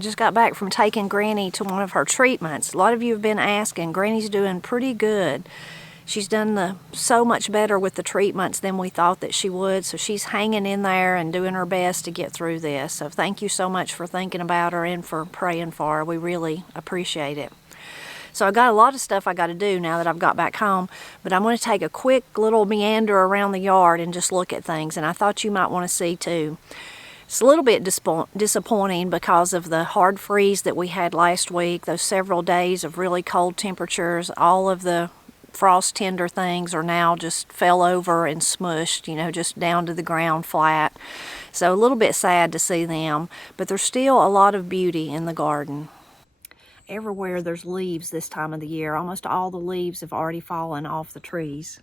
I just got back from taking Granny to one of her treatments. A lot of you have been asking. Granny's doing pretty good. She's done so much better with the treatments than we thought that she would, so she's hanging in there and doing her best to get through this. So thank you so much for thinking about her and for praying for her. We really appreciate it. So I got a lot of stuff I got to do now that I've got back home, but I'm going to take a quick little meander around the yard and just look at things, and I thought you might want to see too. It's a little bit disappointing because of the hard freeze that we had last week, those several days of really cold temperatures. All of the frost tender things are now just fell over and smushed, you know, just down to the ground flat. So a little bit sad to see them, but there's still a lot of beauty in the garden. Everywhere there's leaves this time of the year. Almost all the leaves have already fallen off the trees.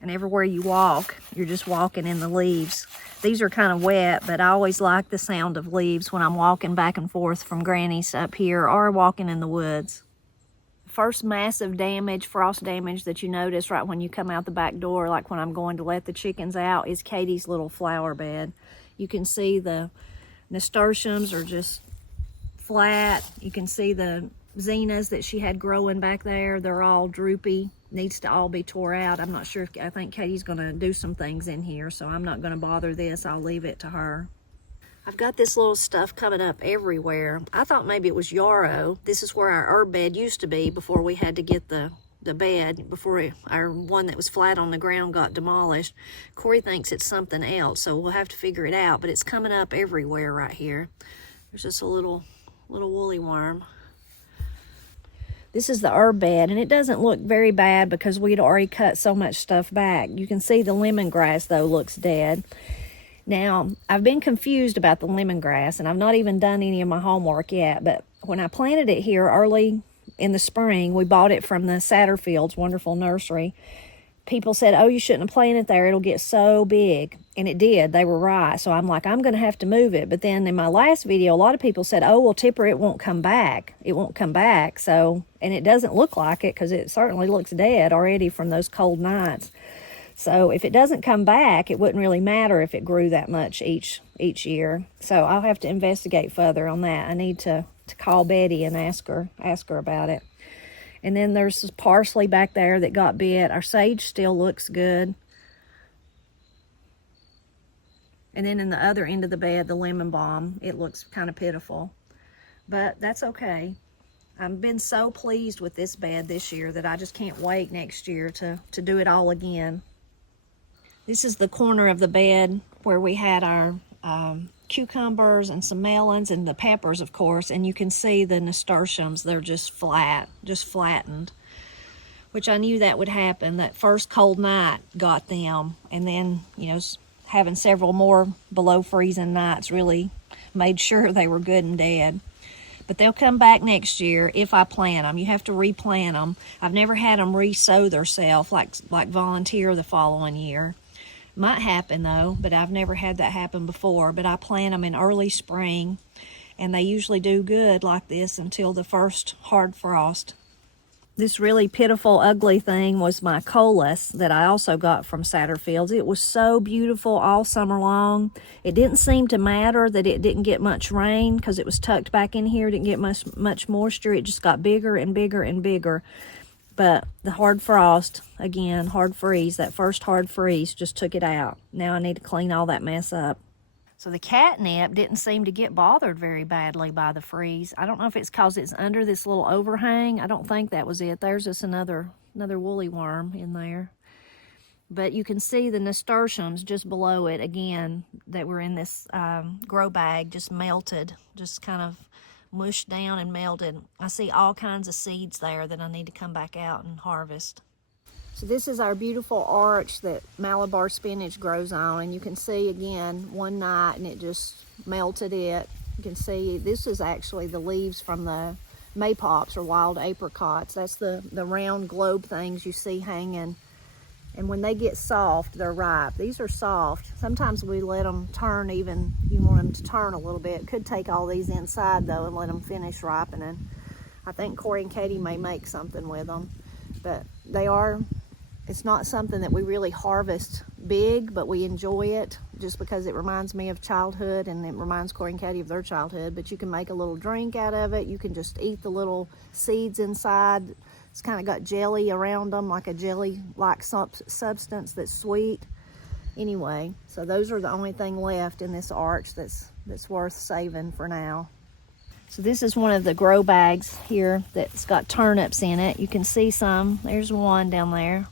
And everywhere you walk, you're just walking in the leaves. These are kind of wet, but I always like the sound of leaves when I'm walking back and forth from Granny's up here or walking in the woods. First massive damage, frost damage that you notice right when you come out the back door, like when I'm going to let the chickens out, is Katie's little flower bed. You can see the nasturtiums are just flat. You can see the zinnias that she had growing back there. They're all droopy. Needs to all be tore out. I'm not sure if, I think Katie's gonna do some things in here, so I'm not gonna bother this. I'll leave it to her. I've got this little stuff coming up everywhere. I thought maybe it was yarrow. This is where our herb bed used to be before we had to get the bed, before our one that was flat on the ground got demolished. Corey thinks it's something else, so we'll have to figure it out, but it's coming up everywhere right here. There's just a little woolly worm. This is the herb bed, and it doesn't look very bad because we'd already cut so much stuff back. You can see the lemongrass, though, looks dead. Now, I've been confused about the lemongrass, and I've not even done any of my homework yet, but when I planted it here early in the spring, we bought it from the Satterfield's wonderful nursery. People said, oh, you shouldn't have planted it there. It'll get so big. And it did. They were right. So I'm like, I'm going to have to move it. But then in my last video, a lot of people said, oh, well, Tipper, it won't come back. It won't come back. So, and it doesn't look like it because it certainly looks dead already from those cold nights. So if it doesn't come back, it wouldn't really matter if it grew that much each year. So I'll have to investigate further on that. I need to call Betty and ask her about it. And then there's this parsley back there that got bit. Our sage still looks good. And then in the other end of the bed, the lemon balm, it looks kind of pitiful. But that's okay. I've been so pleased with this bed this year that I just can't wait next year to do it all again. This is the corner of the bed where we had our cucumbers and some melons and the peppers, of course, and you can see the nasturtiums. They're just flat, just flattened, which I knew that would happen. That first cold night got them, and then, you know, having several more below freezing nights really made sure they were good and dead. But they'll come back next year if I plant them. You have to replant them. I've never had them re-sow themselves like volunteer the following year. Might happen though, but I've never had that happen before. But I plant them in early spring, and they usually do good like this until the first hard frost. This really pitiful, ugly thing was my coleus that I also got from Satterfield's. It was so beautiful all summer long. It didn't seem to matter that it didn't get much rain because it was tucked back in here. It didn't get much moisture. It just got bigger and bigger and bigger. But the hard frost, again, hard freeze, that first hard freeze just took it out. Now I need to clean all that mess up. So the catnip didn't seem to get bothered very badly by the freeze. I don't know if it's because it's under this little overhang. I don't think that was it. There's just another woolly worm in there. But you can see the nasturtiums just below it, again, that were in this grow bag, just melted, just kind of mushed down and melted. I see all kinds of seeds there that I need to come back out and harvest. So this is our beautiful arch that Malabar spinach grows on, and you can see again one night and it just melted it. You can see this is actually the leaves from the maypops or wild apricots. That's the round globe things you see hanging. And when they get soft, they're ripe. These are soft. Sometimes we let them turn even, you want them to turn a little bit. Could take all these inside though and let them finish ripening. I think Corey and Katie may make something with them. But they are It's not something that we really harvest big, but we enjoy it just because it reminds me of childhood, and it reminds Corey and Katie of their childhood. But you can make a little drink out of it. You can just eat the little seeds inside. It's kind of got jelly around them, like a jelly-like substance that's sweet. Anyway, so those are the only thing left in this arch that's worth saving for now. So this is one of the grow bags here that's got turnips in it. You can see some. There's one down there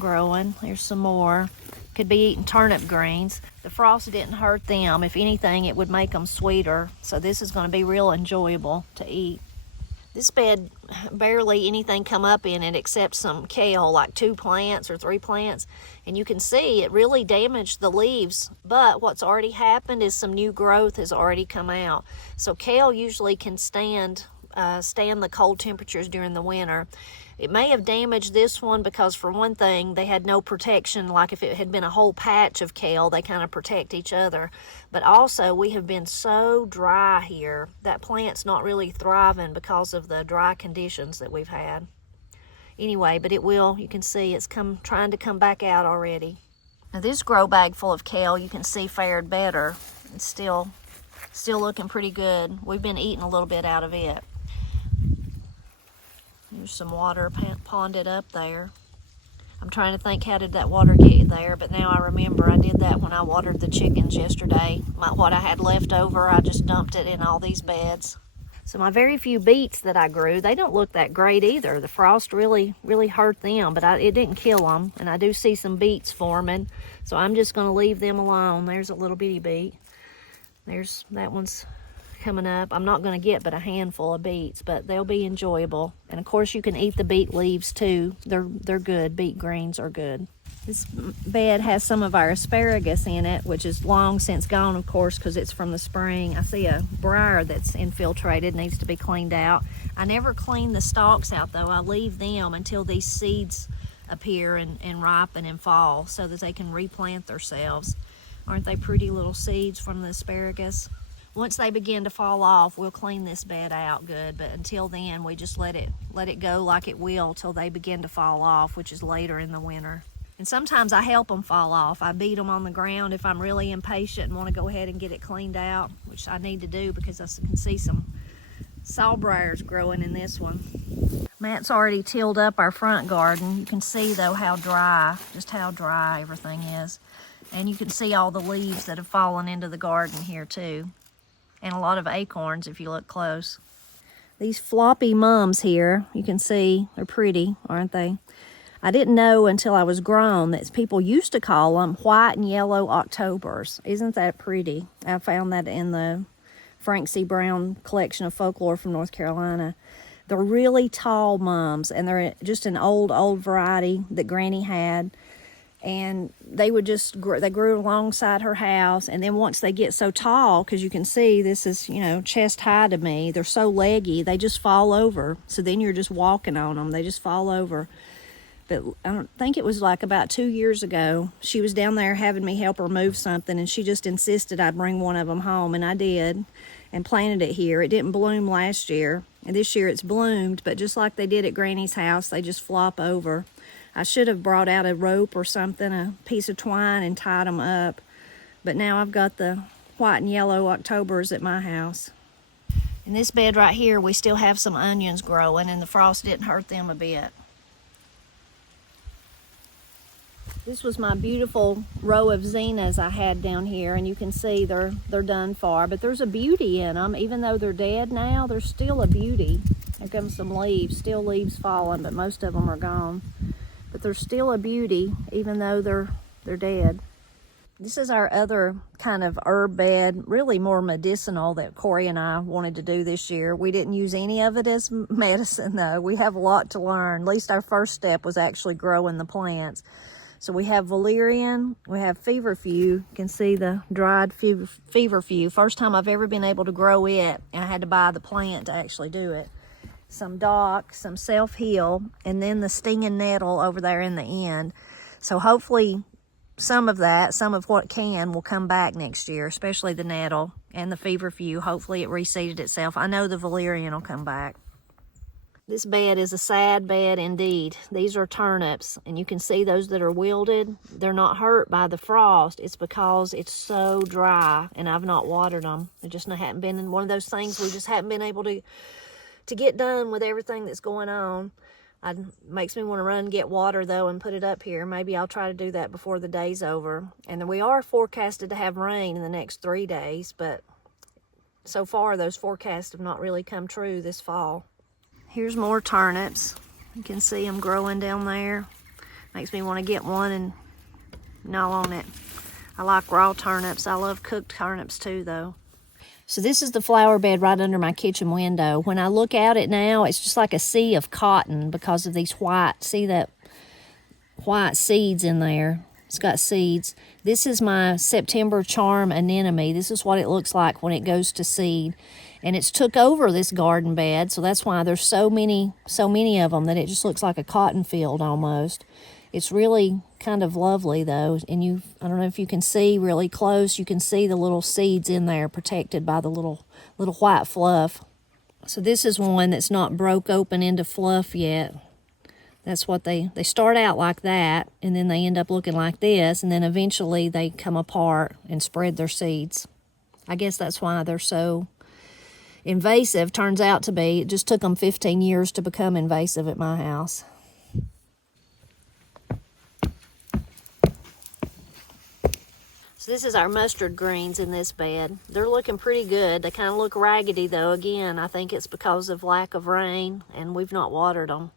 growing. There's some more. Could be eating turnip greens. The frost didn't hurt them. If anything, it would make them sweeter. So this is going to be real enjoyable to eat. This bed, barely anything come up in it except some kale, like 2 plants or 3 plants. And you can see it really damaged the leaves. But what's already happened is some new growth has already come out. So kale usually can stand the cold temperatures during the winter. It may have damaged this one because, for one thing, they had no protection. Like if it had been a whole patch of kale, they kind of protect each other. But also, we have been so dry here. That plant's not really thriving because of the dry conditions that we've had. Anyway, but it will. You can see it's trying to come back out already. Now this grow bag full of kale, you can see fared better. It's still looking pretty good. We've been eating a little bit out of it. There's some water ponded up there. I'm trying to think, how did that water get there? But now I remember I did that when I watered the chickens yesterday. What I had left over, I just dumped it in all these beds. So my very few beets that I grew, they don't look that great either. The frost really hurt them, but it didn't kill them. And I do see some beets forming, so I'm just going to leave them alone. There's a little bitty beet. That one's coming up. I'm not going to get but a handful of beets, but they'll be enjoyable. And of course you can eat the beet leaves too. They're good. Beet greens are good. This bed has some of our asparagus in it, which is long since gone, of course, because it's from the spring. I see a briar that's infiltrated, needs to be cleaned out. I never clean the stalks out though. I leave them until these seeds appear and ripen and fall so that they can replant themselves. Aren't they pretty little seeds from the asparagus? Once they begin to fall off, we'll clean this bed out good, but until then, we just let it go like it will till they begin to fall off, which is later in the winter. And sometimes I help them fall off. I beat them on the ground if I'm really impatient and want to go ahead and get it cleaned out, which I need to do because I can see some sawbriars growing in this one. Matt's already tilled up our front garden. You can see though just how dry everything is. And you can see all the leaves that have fallen into the garden here too. And a lot of acorns if you look close. These floppy mums here, you can see, they're pretty, aren't they? I didn't know until I was grown that people used to call them white and yellow Octobers. Isn't that pretty? I found that in the Frank C. Brown collection of folklore from North Carolina. They're really tall mums, and they're just an old variety that Granny had. And they grew alongside her house, and then once they get so tall, because you can see this is, chest high to me, they're so leggy, they just fall over. So then you're just walking on them, they just fall over. But I don't think it was like about 2 years ago, she was down there having me help her move something, and she just insisted I bring one of them home, and I did, and planted it here. It didn't bloom last year, and this year it's bloomed, but just like they did at Granny's house, they just flop over. I should have brought out a rope or something, a piece of twine, and tied them up. But now I've got the white and yellow Octobers at my house. In this bed right here, we still have some onions growing, and the frost didn't hurt them a bit. This was my beautiful row of zinnias I had down here, and you can see they're done for. But there's a beauty in them. Even though they're dead now, there's still a beauty. Here comes some leaves, still leaves falling, but most of them are gone. But there's still a beauty, even though they're dead. This is our other kind of herb bed, really more medicinal, that Corey and I wanted to do this year. We didn't use any of it as medicine, though. We have a lot to learn. At least our first step was actually growing the plants. So we have valerian, we have feverfew. You can see the dried feverfew. First time I've ever been able to grow it, and I had to buy the plant to actually do it. Some dock, some self-heal, and then the stinging nettle over there in the end. So hopefully some of what will come back next year, especially the nettle and the feverfew. Hopefully it reseeded itself. I know the valerian will come back. This bed is a sad bed indeed. These are turnips, and you can see those that are wilted. They're not hurt by the frost. It's because it's so dry, and I've not watered them. It just hadn't been in one of those things we just haven't been able to get done with everything that's going on. It makes me want to run and get water, though, and put it up here. Maybe I'll try to do that before the day's over. And then we are forecasted to have rain in the next 3 days, but so far those forecasts have not really come true this fall. Here's more turnips. You can see them growing down there. Makes me want to get one and gnaw on it. I like raw turnips. I love cooked turnips too, though. So this is the flower bed right under my kitchen window. When I look at it now, it's just like a sea of cotton because of these white, see that white seeds in there? It's got seeds. This is my September charm anemone. This is what it looks like when it goes to seed. And it's took over this garden bed, so that's why there's so many of them that it just looks like a cotton field almost. It's really kind of lovely though, and I don't know if you can see really close, you can see the little seeds in there protected by the little white fluff. So this is one that's not broke open into fluff yet. That's what they start out like that, and then they end up looking like this, and then eventually they come apart and spread their seeds. I guess that's why they're so invasive, turns out to be. It just took them 15 years to become invasive at my house. So this is our mustard greens in this bed. They're looking pretty good. They kind of look raggedy though. Again, I think it's because of lack of rain and we've not watered them.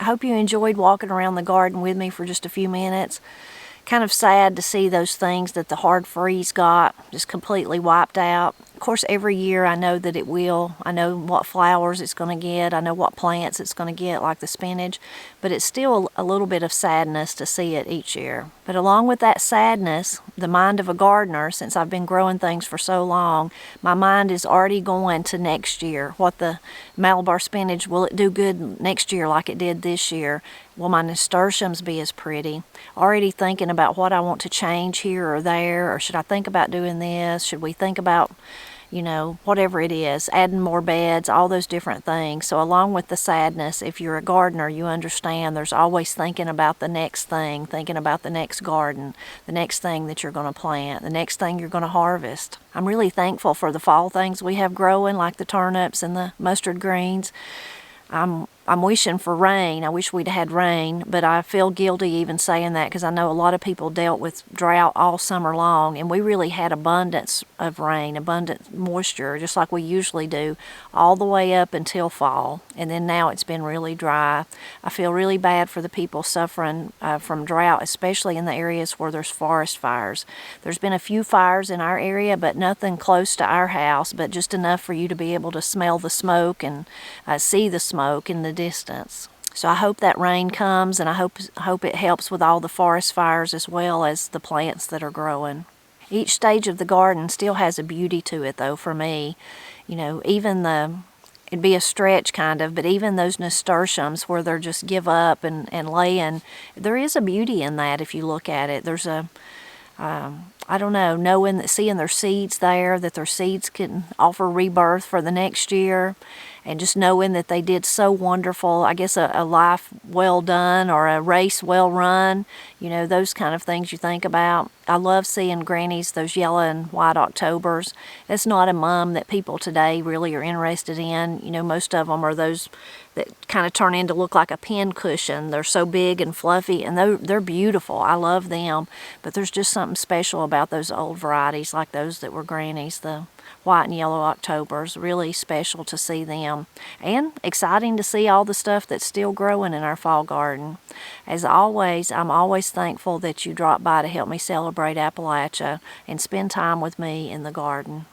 I hope you enjoyed walking around the garden with me for just a few minutes. Kind of sad to see those things that the hard freeze got just completely wiped out. Of course, every year I know that it will. I know what flowers it's going to get. I know what plants it's going to get, like the spinach. But it's still a little bit of sadness to see it each year. But along with that sadness, the mind of a gardener, since I've been growing things for so long, my mind is already going to next year. What the Malabar spinach, will it do good next year like it did this year? Will my nasturtiums be as pretty? Already thinking about what I want to change here or there, or should I think about doing this? Should we think about, you know, whatever it is, adding more beds, all those different things. So along with the sadness, if you're a gardener, you understand there's always thinking about the next thing, thinking about the next garden, the next thing that you're going to plant, the next thing you're going to harvest. I'm really thankful for the fall things we have growing, like the turnips and the mustard greens. I'm wishing for rain. I wish we'd had rain, but I feel guilty even saying that because I know a lot of people dealt with drought all summer long, and we really had abundance of rain, abundant moisture, just like we usually do, all the way up until fall. And then now it's been really dry. I feel really bad for the people suffering from drought, especially in the areas where there's forest fires. There's been a few fires in our area, but nothing close to our house, but just enough for you to be able to smell the smoke and see the smoke in the distance. So I hope that rain comes, and I hope it helps with all the forest fires as well as the plants that are growing. Each stage of the garden still has a beauty to it though for me. You know, even it'd be a stretch kind of, but even those nasturtiums where they're just give up and laying, there is a beauty in that if you look at it. There's a I don't know, knowing that, seeing their seeds there, that their seeds can offer rebirth for the next year, and just knowing that they did so wonderful. I guess a life well done or a race well run, you know, those kind of things you think about. I love seeing grannies, those yellow and white Octobers. That's not a mum that people today really are interested in. You know, most of them are those that kind of turn into look like a pin cushion. They're so big and fluffy, and they're beautiful. I love them, but there's just something special about those old varieties like those that were grannies, the white and yellow Octobers. Really special to see them, and exciting to see all the stuff that's still growing in our fall garden. As always, I'm always thankful that you drop by to help me celebrate Appalachia and spend time with me in the garden.